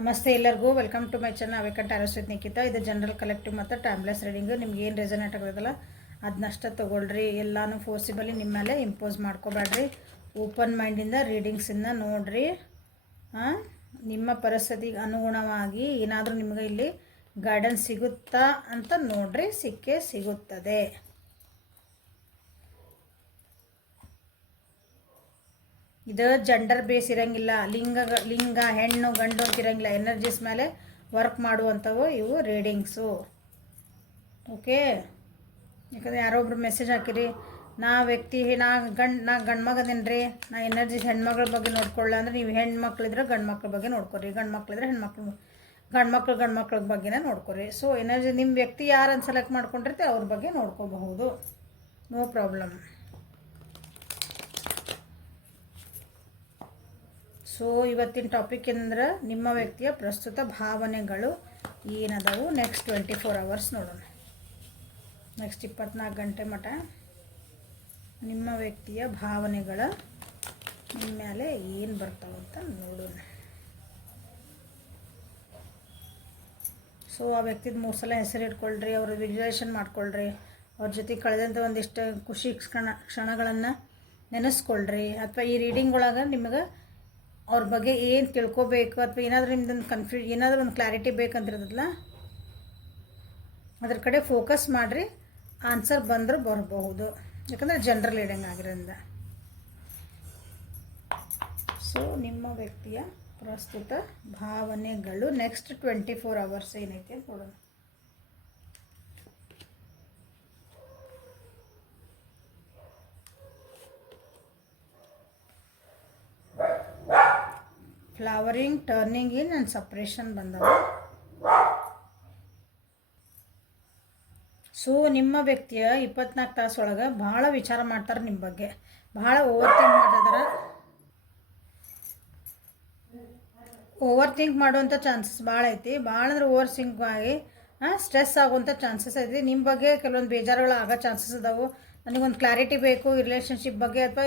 ನಮಸ್ತೆ ಎಲ್ಲರಿಗೂ welcome to my channel Awaken Tarots with Nikhita. ಇದು ಜನರಲ್ ಕಲೆಕ್ಟಿವ್ ಮತ್ತು ಟೈಮ್ಲೆಸ್ ರೀಡಿಂಗು. ನಿಮ್ಗೆ ಏನು ರೆಸನೇಟ್ ಆಗೋದಲ್ಲ ಅದನ್ನಷ್ಟೇ ತೊಗೊಳ್ರಿ. ಎಲ್ಲನೂ ಫೋರ್ಸಿಬಲಿ ನಿಮ್ಮ ಮೇಲೆ ಇಂಪೋಸ್ ಮಾಡ್ಕೋಬೇಡ್ರಿ. ಓಪನ್ ಮೈಂಡಿಂದ ರೀಡಿಂಗ್ಸನ್ನು ನೋಡಿರಿ. ನಿಮ್ಮ ಪರಿಸ್ಥಿತಿಗೆ ಅನುಗುಣವಾಗಿ ಏನಾದರೂ ನಿಮಗೆ ಇಲ್ಲಿ ಗೈಡೆನ್ಸ್ ಸಿಗುತ್ತಾ ಅಂತ ನೋಡಿರಿ. ಸಿಕ್ಕೇ ಸಿಗುತ್ತದೆ. ಇದು ಜೆಂಡರ್ ಬೇಸ್ ಇರೋಂಗಿಲ್ಲ. ಲಿಂಗ ಹೆಣ್ಣು ಗಂಡು ಅಂತ ಇರೋಂಗಿಲ್ಲ. ಎನರ್ಜೀಸ್ ಮೇಲೆ ವರ್ಕ್ ಮಾಡುವಂಥವು ಇವು ರೀಡಿಂಗ್ಸು. ಓಕೆ, ಯಾಕಂದರೆ ಯಾರೊಬ್ರು ಮೆಸೇಜ್ ಹಾಕಿರಿ, ನಾ ವ್ಯಕ್ತಿ ನಾ ಗಂಡು ಮಗದೇನು ರೀ, ನಾ ಎನರ್ಜೀಸ್ ಹೆಣ್ಮಕ್ಳ ಬಗ್ಗೆ ನೋಡ್ಕೊಳ್ಳ ಅಂದರೆ ನೀವು ಹೆಣ್ಮಕ್ಳಿದ್ರೆ ಗಂಡು ಮಕ್ಳ ಬಗ್ಗೆ ನೋಡ್ಕೊರಿ, ಗಂಡು ಮಕ್ಳಿದ್ರೆ ಗಂಡು ಮಕ್ಳ ಬಗ್ಗೆನೇ ನೋಡ್ಕೊರಿ. ಸೊ ಎನರ್ಜಿ ನಿಮ್ಮ ವ್ಯಕ್ತಿ ಯಾರನ್ನು ಸೆಲೆಕ್ಟ್ ಮಾಡ್ಕೊಂಡಿರ್ತೀವಿ ಅವ್ರ ಬಗ್ಗೆ ನೋಡ್ಕೋಬಹುದು, ನೋ ಪ್ರಾಬ್ಲಮ್. ಸೊ ಇವತ್ತಿನ ಟಾಪಿಕ್ ಏನಂದ್ರೆ ನಿಮ್ಮ ವ್ಯಕ್ತಿಯ ಪ್ರಸ್ತುತ ಭಾವನೆಗಳು ಏನದವು ನೆಕ್ಸ್ಟ್ 24 hours ನೋಡೋಣ. ನೆಕ್ಸ್ಟ್ 24 ಗಂಟೆ ಮಟ್ಟ ನಿಮ್ಮ ವ್ಯಕ್ತಿಯ ಭಾವನೆಗಳ ನಿಮ್ಮ ಮೇಲೆ ಏನು ಬರ್ತಾವಂತ ನೋಡೋಣ. ಸೊ ಆ ವ್ಯಕ್ತಿದ 3 ಸಲ ಹೆಸರು ಇಟ್ಕೊಳ್ರಿ, ಅವ್ರ ವಿಜುವಲೈಸೇಷನ್ ಮಾಡ್ಕೊಳ್ರಿ, ಅವ್ರ ಜೊತೆ ಕಳೆದಂಥ ಒಂದಿಷ್ಟು ಖುಷಿ ಕ್ಷಣಗಳನ್ನು ನೆನೆಸ್ಕೊಳ್ರಿ. ಅಥವಾ ಈ ರೀಡಿಂಗ್ ಒಳಗೆ ನಿಮಗೆ ಅವ್ರ ಬಗ್ಗೆ ಏನು ತಿಳ್ಕೊಬೇಕು ಅಥವಾ ಏನಾದರೂ ನಿಮ್ದೊಂದು ಏನಾದರೂ ಒಂದು ಕ್ಲಾರಿಟಿ ಬೇಕಂತಿರೋದಲ್ಲ ಅದ್ರ ಕಡೆ ಫೋಕಸ್ ಮಾಡಿರಿ. ಆನ್ಸರ್ ಬಂದರೂ ಬರಬಹುದು, ಯಾಕಂದರೆ ಜನರಲ್ ರೀಡಿಂಗ್ ಆಗಿರೋದ್ರಿಂದ. ಸೊ ನಿಮ್ಮ ವ್ಯಕ್ತಿಯ ಪ್ರಸ್ತುತ ಭಾವನೆಗಳು ನೆಕ್ಸ್ಟ್ 24 hours ಏನೈತಿ ಅಂತ ನೋಡೋಣ. Flowering, turning in and suppression ಬಂದವ. ಸೊ ನಿಮ್ಮ ವ್ಯಕ್ತಿಯ 24 ತಾಸೊಳಗೆ ಭಾಳ ವಿಚಾರ ಮಾಡ್ತಾರೆ, ನಿಮ್ಮ ಬಗ್ಗೆ ಭಾಳ ಓವರ್ ಥಿಂಕ್ ಮಾಡುವಂಥ ಚಾನ್ಸಸ್ ಭಾಳ ಐತಿ. ಭಾಳ ಅಂದ್ರೆ ಓವರ್ ಥಿಂಕ್ ಆಗಿ ಸ್ಟ್ರೆಸ್ ಆಗುವಂಥ ಚಾನ್ಸಸ್ ಐತಿ. ನಿಮ್ಮ ಬಗ್ಗೆ ಕೆಲವೊಂದು ಬೇಜಾರುಗಳು ಆಗೋ ಚಾನ್ಸಸ್ ಅದಾವೆ. ನನಗೊಂದು ಕ್ಲಾರಿಟಿ ಬೇಕು ಈ ರಿಲೇಷನ್ಶಿಪ್ ಬಗ್ಗೆ, ಅಥವಾ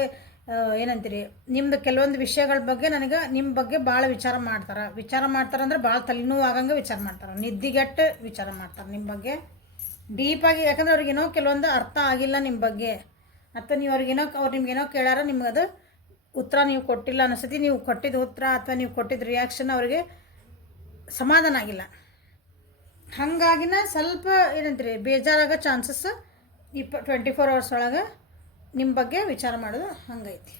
ಏನಂತೀರಿ ನಿಮ್ಮದು ಕೆಲವೊಂದು ವಿಷಯಗಳ ಬಗ್ಗೆ ನನಗೆ ನಿಮ್ಮ ಬಗ್ಗೆ ಭಾಳ ವಿಚಾರ ಮಾಡ್ತಾರೆ ಅಂದ್ರೆ ಭಾಳ ತಲೆನೋವು ಆಗಂಗೆ ವಿಚಾರ ಮಾಡ್ತಾರೆ, ನಿದ್ದಿಗೆಟ್ಟು ವಿಚಾರ ಮಾಡ್ತಾರೆ ನಿಮ್ಮ ಬಗ್ಗೆ ಡೀಪಾಗಿ. ಯಾಕಂದ್ರೆ ಅವ್ರಿಗೇನೋ ಕೆಲವೊಂದು ಅರ್ಥ ಆಗಿಲ್ಲ ನಿಮ್ಮ ಬಗ್ಗೆ, ಅಥವಾ ನೀವು ಅವ್ರು ನಿಮ್ಗೇನೋ ಕೇಳಾರ, ನಿಮ್ಗದು ಉತ್ತರ ನೀವು ಕೊಟ್ಟಿಲ್ಲ ಅನಿಸ್ತತಿ. ನೀವು ಕೊಟ್ಟಿದ್ದ ಉತ್ತರ ಅಥವಾ ನೀವು ಕೊಟ್ಟಿದ್ದ ರಿಯಾಕ್ಷನ್ ಅವ್ರಿಗೆ ಸಮಾಧಾನ ಆಗಿಲ್ಲ. ಹಾಗಾಗಿನ ಸ್ವಲ್ಪ ಏನಂತೀರಿ ಬೇಜಾರಾಗೋ ಚಾನ್ಸಸ್ 24 hours ಒಳಗೆ ನಿಮ್ಮ ಬಗ್ಗೆ ವಿಚಾರ ಮಾಡೋದು ಹಂಗೈತಿ.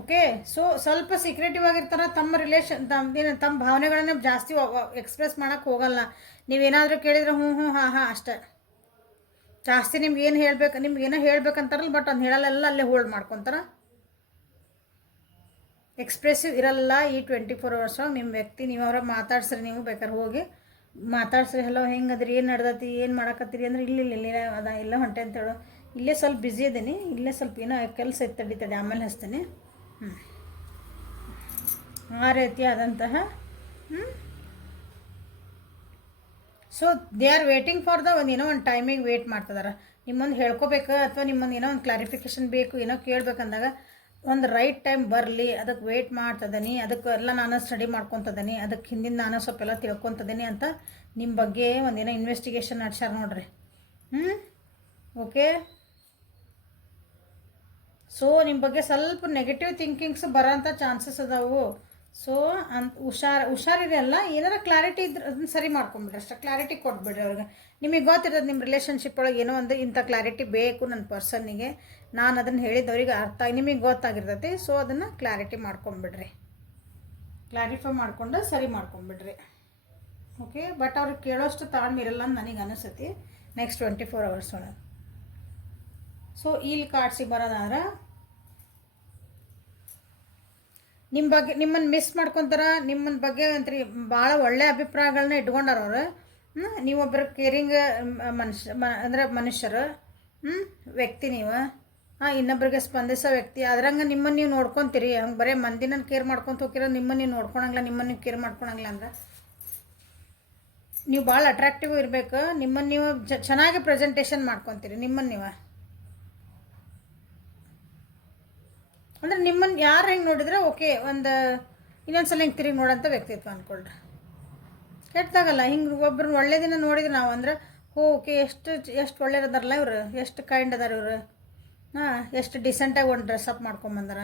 ಓಕೆ, ಸೊ ಸ್ವಲ್ಪ ಸೀಕ್ರೆಟಿವ್ ಆಗಿರ್ತಾರೆ. ತಮ್ಮ ಭಾವನೆಗಳನ್ನ ಜಾಸ್ತಿ ಎಕ್ಸ್ಪ್ರೆಸ್ ಮಾಡೋಕ್ಕೆ ಹೋಗಲ್ಲ. ನೀವೇನಾದರೂ ಕೇಳಿದರೆ ಹ್ಞೂ ಹಾಂ ಅಷ್ಟೇ. ಜಾಸ್ತಿ ನಿಮ್ಗೇನೋ ಹೇಳ್ಬೇಕಂತಾರಲ್ಲ, ಬಟ್ ಅದನ್ನ ಹೇಳಲ್ಲ, ಅಲ್ಲೇ ಹೋಲ್ಡ್ ಮಾಡ್ಕೊತಾರೆ. ಎಕ್ಸ್ಪ್ರೆಸಿವ್ ಇರಲ್ಲ ಈ 24 hours ಒಳಗೆ ನಿಮ್ಮ ವ್ಯಕ್ತಿ. ನೀವು ಅವ್ರ ಮಾತಾಡ್ಸ್ರಿ, ನೀವು ಬೇಕಾದ್ರೆ ಹೋಗಿ ಮಾತಾಡ್ಸ್ರಿ, ಹಲೋ ಹೆಂಗದ್ರಿ, ಏನು ನಡ್ದತಿ, ಏನು ಮಾಡಕತ್ತೀರಿ ಅಂದ್ರೆ ಇಲ್ಲಿ ಇಲ್ಲ ಹೊಂಟೆ ಅಂತೇಳು, ಇಲ್ಲೇ ಸ್ವಲ್ಪ ಬ್ಯುಸಿ ಇದ್ದೀನಿ, ಇಲ್ಲೇ ಸ್ವಲ್ಪ ಏನೋ ಕೆಲಸ ತಡೀತದೆ, ಆಮೇಲೆ ಹಚ್ತೇನೆ. ಆ ರೀತಿ ಆದಂತಹ so they are waiting for ಏನೋ ಒಂದು ಟೈಮಿಗೆ ವೇಟ್ ಮಾಡ್ತಿದಾರೆ. ನಿಮ್ಮೊಂದು ಹೇಳ್ಕೋಬೇಕು ಅಥವಾ ನಿಮ್ಮೊಂದು ಏನೋ ಒಂದು ಕ್ಲಾರಿಫಿಕೇಷನ್ ಬೇಕು, ಏನೋ ಕೇಳಬೇಕಂದಾಗ ಒಂದು ರೈಟ್ ಟೈಮ್ ಬರಲಿ, ಅದಕ್ಕೆ ವೇಟ್ ಮಾಡ್ತದೀನಿ, ಅದಕ್ಕೆಲ್ಲ ನಾನು ಸ್ಟಡಿ ಮಾಡ್ಕೊತದೀನಿ, ಅದಕ್ಕೆ ಹಿಂದಿನ ನಾನು ಸ್ವಲ್ಪ ಎಲ್ಲ ತಿಳ್ಕೊತದೀನಿ ಅಂತ ನಿಮ್ಮ ಬಗ್ಗೆ ಒಂದೇನೋ ಇನ್ವೆಸ್ಟಿಗೇಷನ್ ನಡ್ಸ್ಯಾರ ನೋಡ್ರಿ. ಓಕೆ, ಸೊ ನಿಮ್ಮ ಬಗ್ಗೆ ಸ್ವಲ್ಪ ನೆಗೆಟಿವ್ ಥಿಂಕಿಂಗ್ಸ್ ಬರೋಂಥ ಚಾನ್ಸಸ್ ಅದಾವು. ಸೊ ಹುಷಾರಿರಲ್ಲ. ಏನಾರ ಕ್ಲಾರಿಟಿ ಇದ್ರೆ ಅದನ್ನ ಸರಿ ಮಾಡ್ಕೊಂಬಿಡ್ರಿ, ಅಷ್ಟೇ ಕ್ಲಾರಿಟಿ ಕೊಟ್ಬಿಡ್ರಿ ಅವ್ರಿಗೆ. ನಿಮಗೆ ಗೊತ್ತಿರೋದು ನಿಮ್ಮ ರಿಲೇಷನ್ಶಿಪ್ ಒಳಗೆ ಏನೋ ಒಂದು ಇಂಥ ಕ್ಲಾರಿಟಿ ಬೇಕು ನನ್ನ ಪರ್ಸನ್ನಿಗೆ, ನಾನು ಅದನ್ನು ಹೇಳಿದವ್ರಿಗೆ ಅರ್ಥ ನಿಮಗೆ ಗೊತ್ತಾಗಿರ್ತೈತಿ. ಸೊ ಅದನ್ನು ಕ್ಲಾರಿಟಿ ಮಾಡ್ಕೊಂಬಿಡ್ರಿ, ಕ್ಲಾರಿಫೈ ಮಾಡ್ಕೊಂಡು ಸರಿ ಮಾಡ್ಕೊಂಬಿಡ್ರಿ. ಓಕೆ, ಬಟ್ ಅವ್ರಿಗೆ ಕೇಳೋಷ್ಟು ತಾಳ್ಮೆ ಇರಲ್ಲ ಅಂತ ನನಗೆ ಅನಿಸ್ತೈತಿ ನೆಕ್ಸ್ಟ್ 24 hours ಒಳಗೆ. ಸೊ ಇಲ್ಲಿ ಕಾರ್ಡ್ಸಿಗೆ ಬರೋದಾದ್ರೆ ನಿಮ್ಮ ಬಗ್ಗೆ ನಿಮ್ಮನ್ನು ಮಿಸ್ ಮಾಡ್ಕೊತಾರ, ನಿಮ್ಮನ್ನ ಬಗ್ಗೆ ಅಂತ್ರಿ ಭಾಳ ಒಳ್ಳೆ ಅಭಿಪ್ರಾಯಗಳನ್ನ ಇಟ್ಕೊಂಡಾರ ಅವರು. ನೀವೊಬ್ಬರು ಕೇರಿಂಗ್ ಮನುಷ್ಯರು, ವ್ಯಕ್ತಿ ನೀವು, ಇನ್ನೊಬ್ರಿಗೆ ಸ್ಪಂದಿಸೋ ವ್ಯಕ್ತಿ. ಅದ್ರಂಗೆ ನಿಮ್ಮನ್ನು ನೀವು ನೋಡ್ಕೊತೀರಿ. ಹಂಗೆ ಬರೀ ಮಂದಿನ ಕೇರ್ ಮಾಡ್ಕೊತ ಹೋಗಿರೋ, ನಿಮ್ಮನ್ನು ನೀವು ನೋಡ್ಕೊಳಂಗಿಲ್ಲ, ನಿಮ್ಮನ್ನು ನೀವು ಕೇರ್ ಮಾಡ್ಕೊಳಂಗಿಲ್ಲ ಅಂದ್ರೆ ನೀವು ಭಾಳ ಅಟ್ರಾಕ್ಟಿವ್ ಇರಬೇಕು. ನಿಮ್ಮನ್ನು ನೀವು ಚೆನ್ನಾಗಿ ಪ್ರೆಸೆಂಟೇಷನ್ ಮಾಡ್ಕೊತೀರಿ ನಿಮ್ಮನ್ನು ನೀವು. ಅಂದರೆ ನಿಮ್ಮನ್ನು ಯಾರು ಹೆಂಗೆ ನೋಡಿದ್ರೆ ಓಕೆ, ಒಂದು ಇನ್ನೊಂದು ಸಲ ಹಿಂಗೆ ತಿರುಗಿ ನೋಡೋಂಥ ವ್ಯಕ್ತಿತ್ವ ಅಂದ್ಕೊಳ್ರಿ. ಕೆಟ್ಟದಾಗಲ್ಲ. ಹಿಂಗೆ ಒಬ್ರನ್ನ ಒಳ್ಳೆ ದಿನ ನೋಡಿದ್ರೆ ನಾವು ಅಂದ್ರೆ ಓಕೆ ಎಷ್ಟು ಎಷ್ಟು ಒಳ್ಳೆಯದಾರಲ್ಲ ಇವರು, ಎಷ್ಟು ಕೈಂಡ್ ಅದಾರ ಇವರು, ಹಾಂ ಎಷ್ಟು ಡಿಸೆಂಟಾಗಿ ಒಂದು ಡ್ರೆಸ್ಅಪ್ ಮಾಡ್ಕೊಂಬಂದಾರ,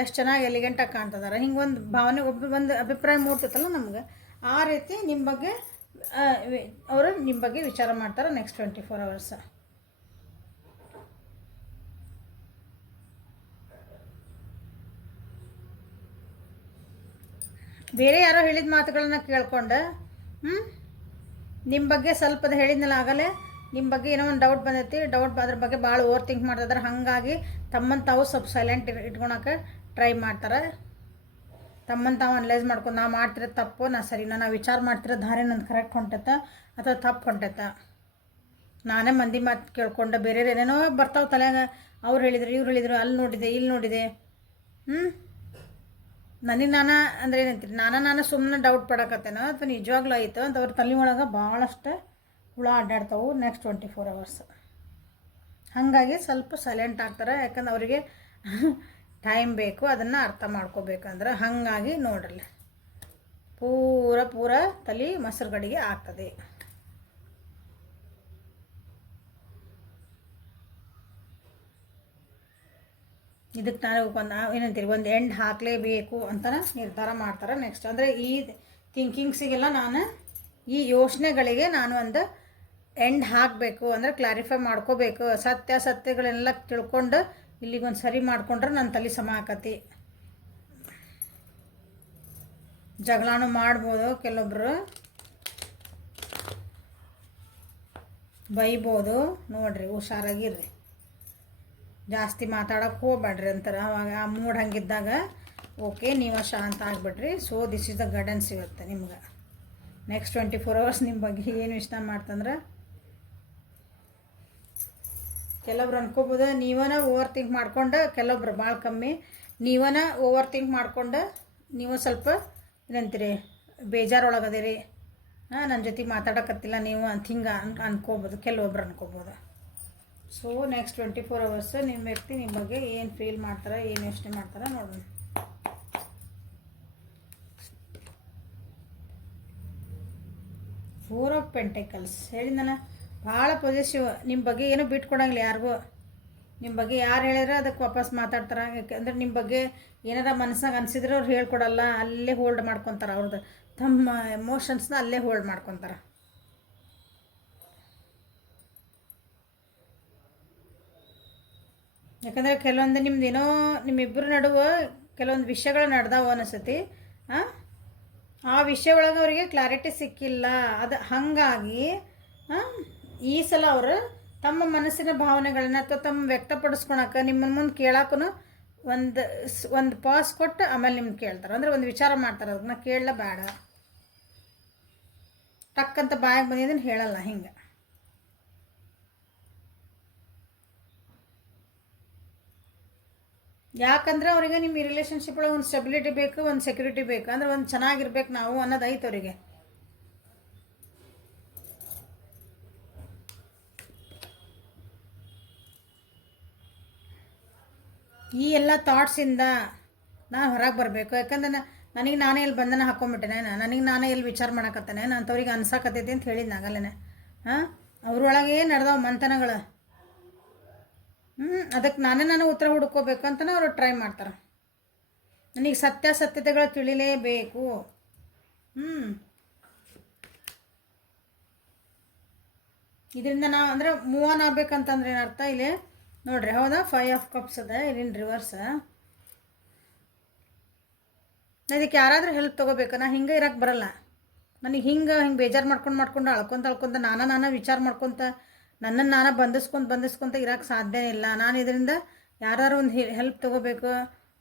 ಎಷ್ಟು ಚೆನ್ನಾಗಿ ಎಲಿಗೆಂಟಾಗಿ ಕಾಣ್ತದಾರ. ಹಿಂಗೆ ಒಂದು ಭಾವನೆ ಒಂದು ಅಭಿಪ್ರಾಯ ಮೂಡ್ತೈತಲ್ಲ ನಮ್ಗೆ. ಆ ರೀತಿ ನಿಮ್ಮ ಬಗ್ಗೆ ಅವರು ನಿಮ್ಮ ಬಗ್ಗೆ ವಿಚಾರ ಮಾಡ್ತಾರೆ ನೆಕ್ಸ್ಟ್ 24 hours. ಬೇರೆ ಯಾರೋ ಹೇಳಿದ ಮಾತುಗಳನ್ನ ಕೇಳ್ಕೊಂಡು ನಿಮ್ಮ ಬಗ್ಗೆ ಸ್ವಲ್ಪದ ಹೇಳಿದ್ನಲ್ಲ ಆಗಲೇ, ನಿಮ್ಮ ಬಗ್ಗೆ ಏನೋ ಒಂದು ಡೌಟ್ ಬಂದೈತಿ, ಅದ್ರ ಬಗ್ಗೆ ಭಾಳ ಓವರ್ ಥಿಂಕ್ ಮಾಡ್ತಿದ್ದಾರೆ. ಹಾಗಾಗಿ ತಮ್ಮನ್ನು ತಾವು ಸ್ವಲ್ಪ ಸೈಲೆಂಟ್ ಇಟ್ಕೊಳಕ್ಕೆ ಟ್ರೈ ಮಾಡ್ತಾರೆ. ತಮ್ಮನ್ನು ತಾವು ಅನಲೈಸ್ ಮಾಡ್ಕೊಂಡು ನಾ ಮಾಡ್ತಿರೋ ತಪ್ಪು, ನಾ ಸರಿನಾ, ನಾ ವಿಚಾರ ಮಾಡ್ತಿರೋ ದಾರಿ ನಂದು ಕರೆಕ್ಟ್ ಹೊಂಟೈತ ಅಥವಾ ತಪ್ಪು ಹೊಂಟೈತ, ನಾನೇ ಮಂದಿ ಮಾತು ಕೇಳ್ಕೊಂಡು ಬೇರೆ ಏನೇನೋ ಬರ್ತಾವೆ ತಲೆಯಾಗ, ಅವ್ರು ಹೇಳಿದ್ರು ಇವ್ರು ಹೇಳಿದರು, ಅಲ್ಲಿ ನೋಡಿದೆ ಇಲ್ಲಿ ನೋಡಿದೆ, ನನಗೆ ಅಂದರೆ ಏನಂತೀರಿ, ನಾನು ಸುಮ್ಮನೆ ಡೌಟ್ ಪಡಕತ್ತೇನೋ ಅಥವಾ ನಿಜವಾಗ್ಲೂ ಆಯಿತು ಅಂತ ಅವ್ರ ತಲೆ ಒಳಗೆ ಭಾಳಷ್ಟು ಹುಳ ಅಡ್ಡಾಡ್ತಾವೆ ನೆಕ್ಸ್ಟ್ 24 hours. ಹಾಗಾಗಿ ಸ್ವಲ್ಪ ಸೈಲೆಂಟ್ ಆಗ್ತಾರೆ, ಯಾಕಂದ್ರೆ ಅವರಿಗೆ ಟೈಮ್ ಬೇಕು, ಅದನ್ನು ಅರ್ಥ ಮಾಡ್ಕೋಬೇಕಂದ್ರೆ. ಹಾಗಾಗಿ ನೋಡ್ರಲ್ಲ ಪೂರ ತಲೆ ಮೊಸರು ಗಡಿಗೆ ಆಗ್ತದೆ. ಇದಕ್ಕೆ ನಾವು ಏನಂತೀರಿ ಒಂದು ಎಂಡ್ ಹಾಕಲೇಬೇಕು ಅಂತ ನಿರ್ಧಾರ ಮಾಡ್ತಾರೆ ನೆಕ್ಸ್ಟ್. ಅಂದರೆ ಈ ಥಿಂಕಿಂಗ್ಸಿಗೆಲ್ಲ ನಾನು ಈ ಯೋಚನೆಗಳಿಗೆ ನಾನು ಒಂದು ಎಂಡ್ ಹಾಕಬೇಕು, ಅಂದರೆ ಕ್ಲಾರಿಫೈ ಮಾಡ್ಕೋಬೇಕು, ಸತ್ಯಗಳೆಲ್ಲ ತಿಳ್ಕೊಂಡು ಇಲ್ಲಿಗೊಂದು ಸರಿ ಮಾಡ್ಕೊಂಡ್ರೆ ನನ್ನ ತಲೆ ಸಮ ಆಕತಿ. ಜಗಳನೂ ಮಾಡ್ಬೋದು, ಕೆಲವೊಬ್ರು ಬೈಬೋದು, ನೋಡ್ರಿ ಹುಷಾರಾಗಿರ್ರಿ, ಜಾಸ್ತಿ ಮಾತಾಡೋಕ್ಕೆ ಹೋಗ್ಬೇಡ್ರಿ ಅಂತಾರೆ. ಅವಾಗ ಆ ಮೂಡ್ ಹಂಗಿದ್ದಾಗ ಓಕೆ ನೀವು ಶಾಂತ ಆಗಿಬಿಡ್ರಿ. So this is the guidance ಇವತ್ತು ನಿಮ್ಗೆ ನೆಕ್ಸ್ಟ್ 24 hours ನಿಮ್ಮ ಬಗ್ಗೆ ಏನು ಇಷ್ಟ ಮಾಡ್ತಂದ್ರೆ. ಕೆಲವ್ರು ಅನ್ಕೋಬೋದು ನೀವನ ಓವರ್ ಥಿಂಕ್ ಮಾಡ್ಕೊಂಡು, ಕೆಲವೊಬ್ರು ಭಾಳ ಕಮ್ಮಿ, ನೀವನ ಓವರ್ ಥಿಂಕ್ ಮಾಡ್ಕೊಂಡು ನೀವು ಸ್ವಲ್ಪ ಏನಂತೀರಿ ಬೇಜಾರೊಳಗದಿರಿ, ನನ್ನ ಜೊತೆ ಮಾತಾಡೋಕತ್ತಿಲ್ಲ ನೀವು ಅಂತ ಹಿಂಗೆ ಅನ್ಕೋಬೋದು, ಕೆಲವೊಬ್ರು ಅನ್ಕೋಬೋದು. ಸೊ ನೆಕ್ಸ್ಟ್ 24 hours ನಿಮ್ಮ ವ್ಯಕ್ತಿ ನಿಮ್ಮ ಬಗ್ಗೆ ಏನು ಫೀಲ್ ಮಾಡ್ತಾರೆ, ಏನು ಯೋಚನೆ ಮಾಡ್ತಾರೆ ನೋಡೋಣ. Four of Pentacles ಹೇಳಿದ್ನಲ್ಲ, ಭಾಳ ಪಾಸಿಟಿವ್, ನಿಮ್ಮ ಬಗ್ಗೆ ಏನೂ ಬಿಟ್ಕೊಡಂಗಿಲ್ಲ ಯಾರಿಗೂ. ನಿಮ್ಮ ಬಗ್ಗೆ ಯಾರು ಹೇಳಿದ್ರೆ ಅದಕ್ಕೆ ವಾಪಸ್ ಮಾತಾಡ್ತಾರೆ. ಯಾಕೆಂದ್ರೆ ನಿಮ್ಮ ಬಗ್ಗೆ ಏನಾರ ಮನಸ್ಸಾಗ ಅನಿಸಿದ್ರೆ ಅವ್ರು ಹೇಳ್ಕೊಡಲ್ಲ, ಅಲ್ಲೇ ಹೋಲ್ಡ್ ಮಾಡ್ಕೊತಾರೆ, ಅವ್ರದ್ದು ತಮ್ಮ ಎಮೋಷನ್ಸ್ನ ಅಲ್ಲೇ ಹೋಲ್ಡ್ ಮಾಡ್ಕೊತಾರೆ. ಯಾಕಂದರೆ ಕೆಲವೊಂದು ನಿಮ್ದು ಏನೋ ನಿಮ್ಮಿಬ್ಬರ ನಡುವೆ ಕೆಲವೊಂದು ವಿಷಯಗಳು ನಡೆದಾವ ಅನಿಸ್ತೈತಿ, ಆ ವಿಷಯ ಒಳಗೆ ಅವರಿಗೆ ಕ್ಲಾರಿಟಿ ಸಿಕ್ಕಿಲ್ಲ. ಅದು ಹಾಗಾಗಿ ಈ ಸಲ ಅವರು ತಮ್ಮ ಮನಸ್ಸಿನ ಭಾವನೆಗಳನ್ನ ಅಥವಾ ತಮ್ಮ ವ್ಯಕ್ತಪಡಿಸ್ಕೊಳಕ್ಕೆ ನಿಮ್ಮನ್ನ ಮುಂದೆ ಕೇಳಕ್ಕೂ ಒಂದು ಪಾಸ್ ಕೊಟ್ಟು ಆಮೇಲೆ ನಿಮ್ಗೆ ಕೇಳ್ತಾರೆ. ಅಂದರೆ ಒಂದು ವಿಚಾರ ಮಾಡ್ತಾರೆ, ಅದನ್ನ ಕೇಳಲ ಬೇಡ, ಟಕ್ಕಂತ ಬಾಯಿಗೆ ಬಂದಿದ್ದನ್ನು ಹೇಳಲ್ಲ. ಹಿಂಗೆ ಯಾಕಂದ್ರೆ ಅವರಿಗೆ ನಿಮ್ಮ ರಿಲೇಷನ್ಶಿಪ್ ಒಳಗೆ ಒಂದು ಸ್ಟೆಬಿಲಿಟಿ ಬೇಕು, ಒಂದು ಸೆಕ್ಯೂರಿಟಿ ಬೇಕು, ಅಂದರೆ ಒಂದು ಚೆನ್ನಾಗಿರ್ಬೇಕು ನಾವು ಅನ್ನೋದು ಐತೆ ಅವರಿಗೆ. ಈ ಎಲ್ಲ ಥಾಟ್ಸಿಂದ ನಾನು ಹೊರಗೆ ಬರಬೇಕು. ಯಾಕಂದ್ರೆ ನನಗೆ ನಾನೇ ಎಲ್ಲಿ ಬಂಧನ ಹಾಕ್ಕೊಂಬಿಟ್ಟೆನೆ, ನನಗೆ ನಾನೇ ಎಲ್ಲಿ ವಿಚಾರ ಮಾಡಕತ್ತೇನೆ, ನಾನು ಅಂಥವ್ರಿಗೆ ಅನ್ಸಾಕತ್ತೈತಿ ಅಂತ ಹೇಳಿದ್ನಾಗಲ್ಲೇ. ಅವ್ರೊಳಗೆ ನಡೆದವ ಮಂಥನಗಳು, ಅದಕ್ಕೆ ನಾನು ಉತ್ತರ ಹುಡ್ಕೋಬೇಕು ಅಂತಲೇ ಅವರು ಟ್ರೈ ಮಾಡ್ತಾರೆ. ನನಗೆ ಸತ್ಯತೆಗಳು ತಿಳಿಲೇಬೇಕು. ಇದರಿಂದ ನಾವು ಅಂದರೆ ಮೂವ್ ಆನ್ ಆಗ್ಬೇಕಂತಂದ್ರೆ ಏನರ್ಥ ಇಲ್ಲಿ ನೋಡ್ರಿ. ಹೌದಾ, 5 of Cups ಅದ ಇಲ್ಲಿನ ರಿವರ್ಸ್. ಅದಕ್ಕೆ ಯಾರಾದರೂ ಹೆಲ್ಪ್ ತೊಗೋಬೇಕು. ನಾ ಹಿಂಗೆ ಇರೋಕ್ಕೆ ಬರಲ್ಲ, ನನಗೆ ಹಿಂಗೆ ಬೇಜಾರು ಮಾಡ್ಕೊಂಡು ಅಳ್ಕೊತ ನಾನು ವಿಚಾರ ಮಾಡ್ಕೊತ ನನ್ನನ್ನು ನಾನು ಬಂಧಿಸ್ಕೊಂತ ಇರೋಕ್ಕೆ ಸಾಧ್ಯ ಇಲ್ಲ. ನಾನು ಇದರಿಂದ ಯಾರು ಒಂದು ಹೆಲ್ಪ್ ತೊಗೋಬೇಕು,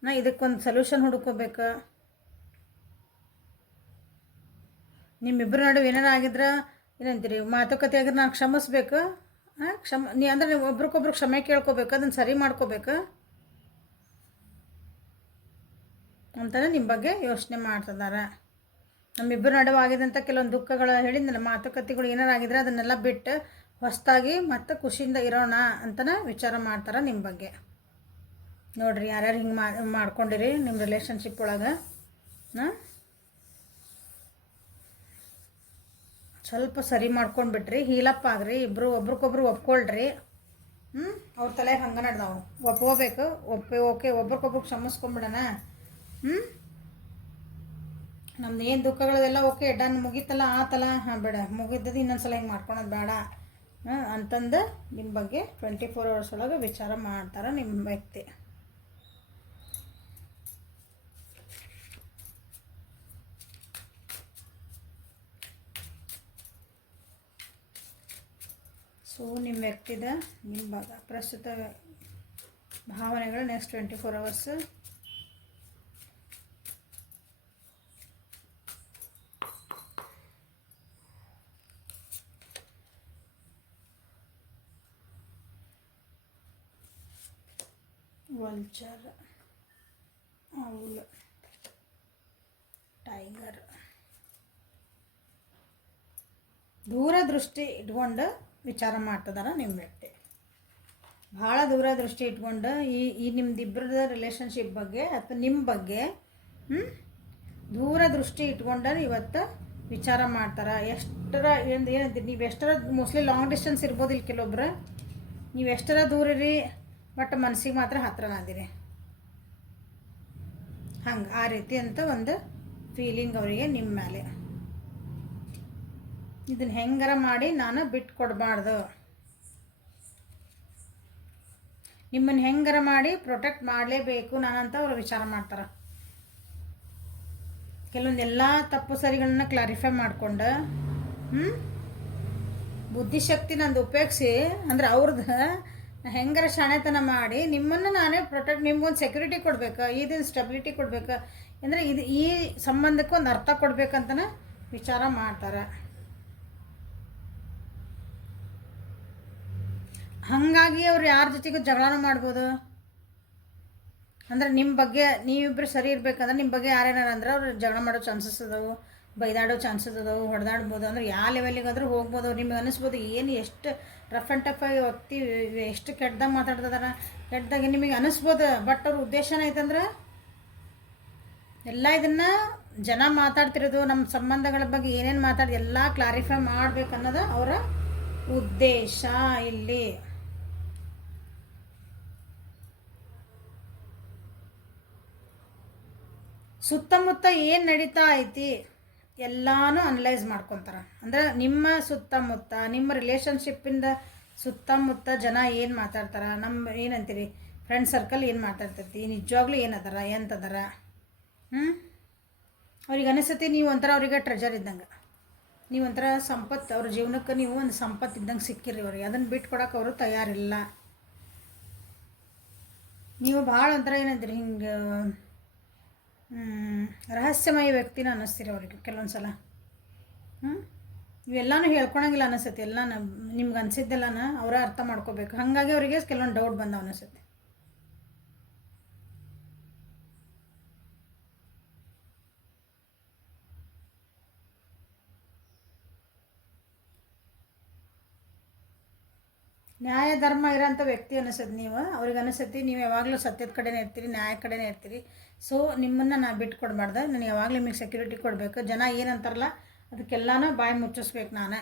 ನಾ ಇದಕ್ಕೊಂದು ಸೊಲ್ಯೂಷನ್ ಹುಡ್ಕೋಬೇಕು. ನಿಮ್ಮಿಬ್ಬರ ನಡುವೆ ಏನಾರು ಆಗಿದ್ರೆ ಏನಂತೀರಿ, ಮಾತುಕತೆ ಆಗಿದ್ರೆ ನಾನು ಕ್ಷಮಿಸ್ಬೇಕು. ಅಂದರೆ ನೀವು ಒಬ್ರಿಗೊಬ್ರು ಕ್ಷಮೆ ಕೇಳ್ಕೋಬೇಕು, ಅದನ್ನು ಸರಿ ಮಾಡ್ಕೋಬೇಕು ಅಂತಲೇ ನಿಮ್ಮ ಬಗ್ಗೆ ಯೋಚನೆ ಮಾಡ್ತಿದ್ದಾರೆ. ನಮ್ಮಿಬ್ಬರ ನಡುವೆ ಆಗಿದಂಥ ಕೆಲವೊಂದು ದುಃಖಗಳು ಹೇಳಿದ್ನಲ್ಲ, ಮಾತುಕತೆಗಳು ಏನಾರು ಆಗಿದ್ರೆ ಅದನ್ನೆಲ್ಲ ಬಿಟ್ಟು ಹೊಸದಾಗಿ ಮತ್ತು ಖುಷಿಯಿಂದ ಇರೋಣ ಅಂತಲೇ ವಿಚಾರ ಮಾಡ್ತಾರೆ ನಿಮ್ಮ ಬಗ್ಗೆ. ನೋಡಿರಿ ಯಾರ್ಯಾರು ಹಿಂಗೆ ಮಾಡ್ಕೊಂಡಿರಿ ನಿಮ್ಮ ರಿಲೇಷನ್ಶಿಪ್ ಒಳಗೆ. ಸ್ವಲ್ಪ ಸರಿ ಮಾಡ್ಕೊಂಡ್ಬಿಟ್ರಿ, ಹೀಲಪ್ ಆಗ್ರಿ, ಇಬ್ಬರು ಒಬ್ರಿಗೊಬ್ರು ಒಪ್ಕೊಳ್ರಿ. ಅವ್ರ ತಲೆಗೆ ಹಂಗೆ ನಡೆದಾವು, ಒಪ್ಕೋಬೇಕು, ಓಕೆ ಒಬ್ರಿಗೊಬ್ರು ಕ್ಷಮಿಸ್ಕೊಂಬಿಡೋಣ. ನಮ್ದು ಏನು ದುಃಖಗಳದೆಲ್ಲ ಓಕೆ ಡನ್, ಮುಗೀತಲ್ಲ ಆತಲ್ಲ, ಹಾಂ ಬೇಡ ಮುಗಿದ್ದದು ಇನ್ನೊಂದು ಸಲ ಹಿಂಗೆ ಮಾಡ್ಕೊಳೋದು ಬೇಡ ಅಂತಂದು ನಿಮ್ಮ ಬಗ್ಗೆ 24 hours ಒಳಗೆ ವಿಚಾರ ಮಾಡ್ತಾರೆ ನಿಮ್ಮ ವ್ಯಕ್ತಿ. ಸೊ ನಿಮ್ಮ ವ್ಯಕ್ತಿದ ನಿಮ್ಮ ಪ್ರಸ್ತುತ ಭಾವನೆಗಳು next 24 hours. Vulture, owl, tiger. ದೂರದೃಷ್ಟಿ ಇಟ್ಕೊಂಡು ವಿಚಾರ ಮಾಡ್ತದಾರ ನಿಮ್ಮ ವ್ಯಕ್ತಿ. ಭಾಳ ದೂರದೃಷ್ಟಿ ಇಟ್ಕೊಂಡು ಈ ನಿಮ್ದು ಇಬ್ಬರದ ರಿಲೇಷನ್ಶಿಪ್ ಬಗ್ಗೆ ಅಥವಾ ನಿಮ್ಮ ಬಗ್ಗೆ ದೂರದೃಷ್ಟಿ ಇಟ್ಕೊಂಡು ಇವತ್ತು ವಿಚಾರ ಮಾಡ್ತಾರೆ. ಎಷ್ಟರ ಏನಂತೀರಿ, ನೀವು ಎಷ್ಟರ ಮೋಸ್ಟ್ಲಿ ಲಾಂಗ್ ಡಿಸ್ಟೆನ್ಸ್ ಇರ್ಬೋದು ಇಲ್ಲಿ ಕೆಲವೊಬ್ರು, ನೀವು ಎಷ್ಟರ ದೂರ ಇರಿ ಬಟ್ ಮನಸ್ಸಿಗೆ ಮಾತ್ರ ಹತ್ರನಾದಿರಿ. ಹಂಗೆ ಆ ರೀತಿ ಅಂತ ಒಂದು ಫೀಲಿಂಗ್ ಅವರಿಗೆ ನಿಮ್ಮ ಮೇಲೆ. ಇದನ್ನು ಹೆಂಗಾರ ಮಾಡಿ ನಾನು ಬಿಟ್ಟು ಕೊಡಬಾರ್ದು, ನಿಮ್ಮನ್ನು ಹೆಂಗಾರ ಮಾಡಿ ಪ್ರೊಟೆಕ್ಟ್ ಮಾಡಲೇಬೇಕು ನಾನಂತ ಅವ್ರು ವಿಚಾರ ಮಾಡ್ತಾರೆ. ಕೆಲವೊಂದೆಲ್ಲ ತಪ್ಪು ಸರಿಗಳನ್ನ ಕ್ಲಾರಿಫೈ ಮಾಡ್ಕೊಂಡು ಬುದ್ಧಿಶಕ್ತಿ ನಂದು ಉಪಯೋಗಿಸಿ, ಅಂದ್ರೆ ಅವ್ರದ್ದು ಹೆಂಗಾರ ಶಾಣೆತನ ಮಾಡಿ ನಿಮ್ಮನ್ನು ನಾನೇ ಪ್ರೊಟೆಕ್ಟ್, ನಿಮ್ಗೊಂದು ಸೆಕ್ಯೂರಿಟಿ ಕೊಡ್ಬೇಕು, ಇದನ್ನು ಸ್ಟೆಬಿಲಿಟಿ ಕೊಡ್ಬೇಕು, ಅಂದರೆ ಇದು ಈ ಸಂಬಂಧಕ್ಕೆ ಒಂದು ಅರ್ಥ ಕೊಡ್ಬೇಕಂತನ ವಿಚಾರ ಮಾಡ್ತಾರೆ. ಹಾಗಾಗಿ ಅವ್ರು ಯಾರ ಜೊತೆಗೂ ಜಗಳನೂ ಮಾಡ್ಬೋದು. ಅಂದ್ರೆ ನಿಮ್ಮ ಬಗ್ಗೆ ನೀವಿಬ್ಬರು ಸರಿ ಇರಬೇಕಂದ್ರೆ ನಿಮ್ಮ ಬಗ್ಗೆ ಯಾರೇನಾರು ಅಂದ್ರೆ ಅವ್ರು ಜಗಳ ಮಾಡೋ ಚಾನ್ಸಸ್ ಅದಾವೆ, ಬೈದಾಡೋ ಚಾನ್ಸಸ್ ಅದಾವೆ, ಹೊಡೆದಾಡ್ಬೋದು. ಅಂದ್ರೆ ಯಾವ ಲೆವೆಲಿಗಾದ್ರೂ ಹೋಗ್ಬೋದು. ಅವ್ರು ನಿಮಗೆ ಅನ್ನಿಸ್ಬೋದು ಏನು ಎಷ್ಟು ರಫ್ ಆ್ಯಂಡ್ ಟಫ್ ಆಗಿ ವ್ಯಕ್ತಿ ಎಷ್ಟು ಕೆಟ್ಟದಾಗ ಮಾತಾಡ್ತಿದಾರ, ಕೆಟ್ಟದಾಗಿ ನಿಮಗೆ ಅನ್ನಿಸ್ಬೋದು. ಬಟ್ ಅವ್ರ ಉದ್ದೇಶ ಏನೈತಂದ್ರೆ ಎಲ್ಲ ಇದನ್ನು ಜನ ಮಾತಾಡ್ತಿರೋದು ನಮ್ಮ ಸಂಬಂಧಗಳ ಬಗ್ಗೆ ಏನೇನು ಮಾತಾಡಿ ಎಲ್ಲ ಕ್ಲಾರಿಫೈ ಮಾಡ್ಬೇಕನ್ನೋದು ಅವರ ಉದ್ದೇಶ ಇಲ್ಲಿ. ಸುತ್ತಮುತ್ತ ಏನು ನಡೀತಾ ಐತಿ ಎಲ್ಲಾನು ಅನಲೈಸ್ ಮಾಡ್ಕೊತಾರೆ. ಅಂದ್ರೆ ನಿಮ್ಮ ಸುತ್ತಮುತ್ತ ನಿಮ್ಮ ರಿಲೇಷನ್ಶಿಪ್ಪಿಂದ ಸುತ್ತಮುತ್ತ ಜನ ಏನು ಮಾತಾಡ್ತಾರೆ, ನಮ್ಮ ಏನಂತೀರಿ ಫ್ರೆಂಡ್ ಸರ್ಕಲ್ ಏನು ಮಾತಾಡ್ತೈತಿ, ನಿಜವಾಗ್ಲೂ ಏನದಾರ ಎಂತದಾರ. ಅವ್ರಿಗೆ ಅನಿಸ್ತತಿ ನೀವು ಒಂಥರ ಅವ್ರಿಗೆ ಟ್ರೆಜರ್ ಇದ್ದಂಗೆ, ನೀವು ಒಂಥರ ಸಂಪತ್ತು, ಅವ್ರ ಜೀವನಕ್ಕೆ ನೀವು ಒಂದು ಸಂಪತ್ತು ಇದ್ದಂಗೆ ಸಿಕ್ಕಿರಿ ಅವ್ರಿಗೆ. ಅದನ್ನು ಬಿಟ್ಟು ಕೊಡೋಕೆ ಅವರು ತಯಾರಿಲ್ಲ. ನೀವು ಭಾಳ ಒಂಥರ ಏನಂತೀರಿ ಹಿಂಗೆ ರಹಸ್ಯಮಯ ವ್ಯಕ್ತಿನ ಅನ್ನಿಸ್ತೀರಿ ಅವ್ರಿಗೆ ಕೆಲವೊಂದು ಸಲ. ಇವೆಲ್ಲನೂ ಹೇಳ್ಕೊಳಂಗಿಲ್ಲ ಅನಿಸುತ್ತೆ. ಎಲ್ಲ ನಿಮ್ಗೆ ಅನಿಸಿದ್ದೆಲ್ಲನ ಅವರ ಅರ್ಥ ಮಾಡ್ಕೋಬೇಕು. ಹಾಗಾಗಿ ಅವರಿಗೆ ಕೆಲವೊಂದು ಡೌಟ್ ಬಂದವು ಅನಿಸುತ್ತೆ. ನ್ಯಾಯ ಧರ್ಮ ಇರೋಂಥ ವ್ಯಕ್ತಿ ಅನಿಸುತ್ತೆ ನೀವು. ಅವ್ರಿಗೆ ಅನಿಸುತ್ತೆ ನೀವು ಯಾವಾಗಲೂ ಸತ್ಯದ ಕಡೆನೇ ಇರ್ತೀರಿ, ನ್ಯಾಯ ಕಡೆನೇ ಇರ್ತೀರಿ. ಸೊ ನಿಮ್ಮನ್ನು ನಾನು ಬಿಟ್ಟು ಕೊಡಬಾರ್ದು, ನಾನು ಯಾವಾಗಲೂ ನಿಮಗೆ ಸೆಕ್ಯೂರಿಟಿ ಕೊಡಬೇಕು. ಜನ ಏನಂತಾರಲ್ಲ ಅದಕ್ಕೆಲ್ಲನೂ ಬಾಯಿ ಮುಚ್ಚಿಸ್ಬೇಕು ನಾನು.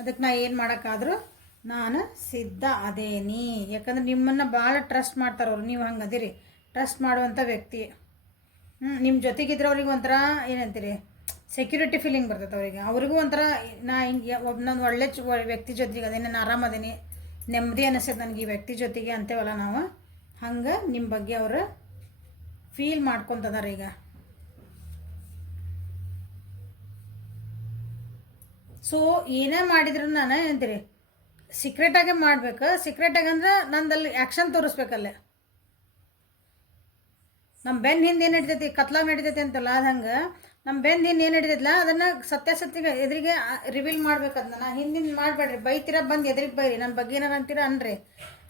ಅದಕ್ಕೆ ನಾ ಏನು ಮಾಡೋಕ್ಕಾದ್ರೂ ನಾನು ಸಿದ್ಧ ಅದೇನಿ. ಯಾಕಂದ್ರೆ ನಿಮ್ಮನ್ನು ಭಾಳ ಟ್ರಸ್ಟ್ ಮಾಡ್ತಾರೆ ಅವ್ರು. ನೀವು ಹಂಗೆ ಅದಿರಿ, ಟ್ರಸ್ಟ್ ಮಾಡುವಂಥ ವ್ಯಕ್ತಿ. ನಿಮ್ಮ ಜೊತೆಗಿದ್ರೆ ಅವ್ರಿಗೆ ಒಂಥರ ಏನಂತೀರಿ ಸೆಕ್ಯೂರಿಟಿ ಫೀಲಿಂಗ್ ಬರ್ತೈತೆ ಅವರಿಗೆ. ಅವ್ರಿಗೂ ಒಂಥರ ನಾ ಹಿಂಗೆ ಒಬ್ಬನೊಂದು ಒಳ್ಳೆ ವ್ಯಕ್ತಿ ಜೊತೆಗೆ ಅದೇನೆ ನಾನು ಆರಾಮದೇನಿ, ನೆಮ್ಮದಿ ಅನಿಸ್ತೈತೆ ನನಗೆ ಈ ವ್ಯಕ್ತಿ ಜೊತೆಗೆ ಅಂತೇವಲ್ಲ ನಾವು. ಹಂಗೆ ನಿಮ್ಮ ಬಗ್ಗೆ ಅವರು ಫೀಲ್ ಮಾಡ್ಕೊತದಾರೆ ಈಗ. ಸೊ ಏನೇ ಮಾಡಿದ್ರು ನಾನು ಏನಂತೀರಿ ಸೀಕ್ರೆಟಾಗೆ ಮಾಡ್ಬೇಕು. ಸೀಕ್ರೆಟಾಗಿ ಅಂದ್ರೆ ನಂದಲ್ಲಿ ಆ್ಯಕ್ಷನ್ ತೋರಿಸ್ಬೇಕಲ್ಲೇ. ನಮ್ಮ ಬೆನ್ನ ಹಿಂದೆ ಏನು ನಡೀತೈತಿ, ಕತ್ಲಾಗ ನಡೀತೈತಿ ಅಂತಲ್ಲ, ಅದು ಹಂಗೆ ನಮ್ಮ ಬೆನ್ನ ಹಿಂದೆ ಏನು ನಡೀತೈತಿಲ್ಲ ಅದನ್ನು ಸತ್ಯಾಸತ್ಯಗೆ ಎದುರಿಗೆ ರಿವೀಲ್ ಮಾಡ್ಬೇಕು. ಅದನ್ನ ನಾ ಹಿಂದಿನ ಮಾಡಬೇಡ್ರಿ, ಬೈತೀರ ಬಂದು ಎದುರಿಗೆ ಬೈರಿ, ನನ್ನ ಬಗ್ಗೆ ಏನಾರು ಅಂತೀರ ಅನ್ರಿ.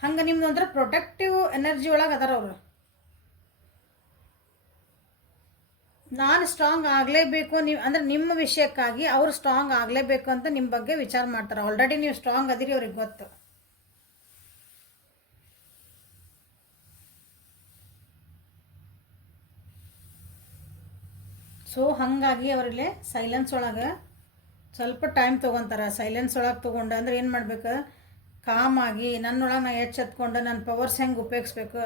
ಹಂಗೆ ನಿಮ್ದು ಒಂಥರ ಪ್ರೊಟೆಕ್ಟಿವ್ ಎನರ್ಜಿ ಒಳಗೆ ಅದಾರ ಅವರು. ನಾನು ಸ್ಟ್ರಾಂಗ್ ಆಗಲೇಬೇಕು, ನೀವು ಅಂದ್ರೆ ನಿಮ್ಮ ವಿಷಯಕ್ಕಾಗಿ ಅವ್ರು ಸ್ಟ್ರಾಂಗ್ ಆಗಲೇಬೇಕು ಅಂತ ನಿಮ್ಮ ಬಗ್ಗೆ ವಿಚಾರ ಮಾಡ್ತಾರೆ. ಆಲ್ರೆಡಿ ನೀವು ಸ್ಟ್ರಾಂಗ್ ಅದಿರಿ, ಅವ್ರಿಗೆ ಗೊತ್ತು. ಸೊ ಹಾಗಾಗಿ ಅವರಲ್ಲಿ ಸೈಲೆನ್ಸ್ ಒಳಗೆ ಸ್ವಲ್ಪ ಟೈಮ್ ತೊಗೊತಾರೆ. ಸೈಲೆನ್ಸ್ ಒಳಗೆ ತೊಗೊಂಡು ಅಂದ್ರೆ ಏನು ಮಾಡ್ಬೇಕು, ಕಾಮಾಗಿ ನನ್ನೊಳಗೆ ನಾ ಎಚ್ಚೆತ್ಕೊಂಡು ನನ್ನ ಪವರ್ಸ್ ಹೆಂಗೆ ಉಪಯೋಗಿಸ್ಬೇಕು.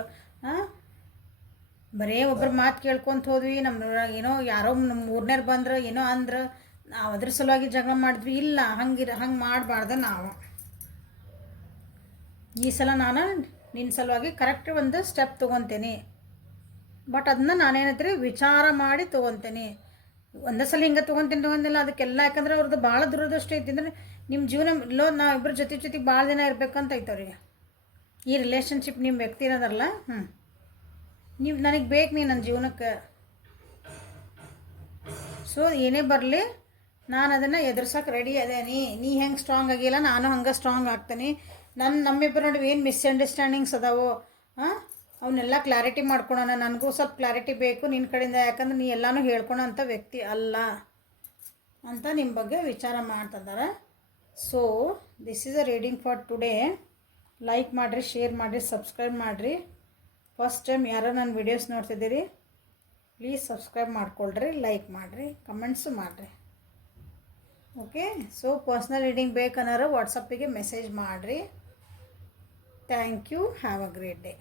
ಬರೀ ಒಬ್ರು ಮಾತು ಕೇಳ್ಕೊತ ಹೋದ್ವಿ, ನಮ್ಮದ್ರೊಳಗೆ ಏನೋ ಯಾರೋ ನಮ್ಮ ಮೂರನೇರು ಬಂದ್ರೆ ಏನೋ ಅಂದ್ರೆ ನಾವು ಅದ್ರ ಸಲುವಾಗಿ ಜಗಳ ಮಾಡಿದ್ವಿ. ಇಲ್ಲ, ಹಂಗೆ ಮಾಡಬಾರ್ದು ನಾವು. ಈ ಸಲ ನಾನು ನಿನ್ನ ಸಲುವಾಗಿ ಕರೆಕ್ಟ್ ಒಂದು ಸ್ಟೆಪ್ ತೊಗೊತೀನಿ, ಬಟ್ ಅದನ್ನ ನಾನೇನೈತ್ರಿ ವಿಚಾರ ಮಾಡಿ ತೊಗೊತೀನಿ. ಒಂದೇ ಸಲ ಹಿಂಗೆ ತೊಗೊಂತಿಲ್ಲ ಅದಕ್ಕೆಲ್ಲ. ಯಾಕಂದ್ರೆ ಅವ್ರದ್ದು ಭಾಳ ದುರದೃಷ್ಟ ಐತಿ. ಅಂದ್ರೆ ನಿಮ್ಮ ಜೀವನ ಇಲ್ಲೋ ನಾವು ಇಬ್ಬರು ಜೊತೆಗೆ ಭಾಳ ದಿನ ಇರಬೇಕಂತ ಐತೆ ಅವ್ರಿಗೆ. ಈ ರಿಲೇಷನ್ಶಿಪ್ ನಿಮ್ಮ ವ್ಯಕ್ತಿ ಇರೋದಲ್ಲ, ನೀವು ನನಗೆ ಬೇಕು, ನೀ ನನ್ನ ಜೀವನಕ್ಕೆ. ಸೊ ಏನೇ ಬರಲಿ ನಾನು ಅದನ್ನು ಎದುರ್ಸೋಕೆ ರೆಡಿ ಅದೇನಿ. ನೀ ಹೆಂಗೆ ಸ್ಟ್ರಾಂಗ್ ಆಗಿಲ್ಲ, ನಾನು ಹಂಗೆ ಸ್ಟ್ರಾಂಗ್ ಆಗ್ತೀನಿ. ನಮ್ಮಿಬ್ಬರು ನಡುವೆ ಏನು ಮಿಸ್ಅಂಡರ್ಸ್ಟ್ಯಾಂಡಿಂಗ್ಸ್ ಅದಾವೋ ಅವನ್ನೆಲ್ಲ ಕ್ಲಾರಿಟಿ ಮಾಡ್ಕೊಳೋಣ. ನನಗೂ ಸ್ವಲ್ಪ ಕ್ಲಾರಿಟಿ ಬೇಕು ನಿನ್ನ ಕಡೆಯಿಂದ. ಯಾಕಂದ್ರೆ ನೀ ಎಲ್ಲನೂ ಹೇಳ್ಕೊಳೋ ಅಂಥ ವ್ಯಕ್ತಿ ಅಲ್ಲ ಅಂತ ನಿಮ್ಮ ಬಗ್ಗೆ ವಿಚಾರ ಮಾಡ್ತಿದ್ದಾರೆ. So this is a reading for today. Like ಮಾಡಿರಿ, ಶೇರ್ ಮಾಡಿರಿ, ಸಬ್ಸ್ಕ್ರೈಬ್ ಮಾಡಿರಿ. ಫಸ್ಟ್ ಟೈಮ್ ಯಾರೋ ನನ್ನ ವಿಡಿಯೋಸ್ ನೋಡ್ತಿದ್ದೀರಿ, ಪ್ಲೀಸ್ ಸಬ್ಸ್ಕ್ರೈಬ್ ಮಾಡ್ಕೊಳ್ರಿ, ಲೈಕ್ ಮಾಡಿರಿ, ಕಮೆಂಟ್ಸು ಮಾಡಿರಿ. ಓಕೆ. ಸೊ ಪರ್ಸ್ನಲ್ ರೀಡಿಂಗ್ ಬೇಕನ್ನಾರು ವಾಟ್ಸಪ್ಪಿಗೆ ಮೆಸೇಜ್ ಮಾಡಿರಿ. Thank you. Have a great day.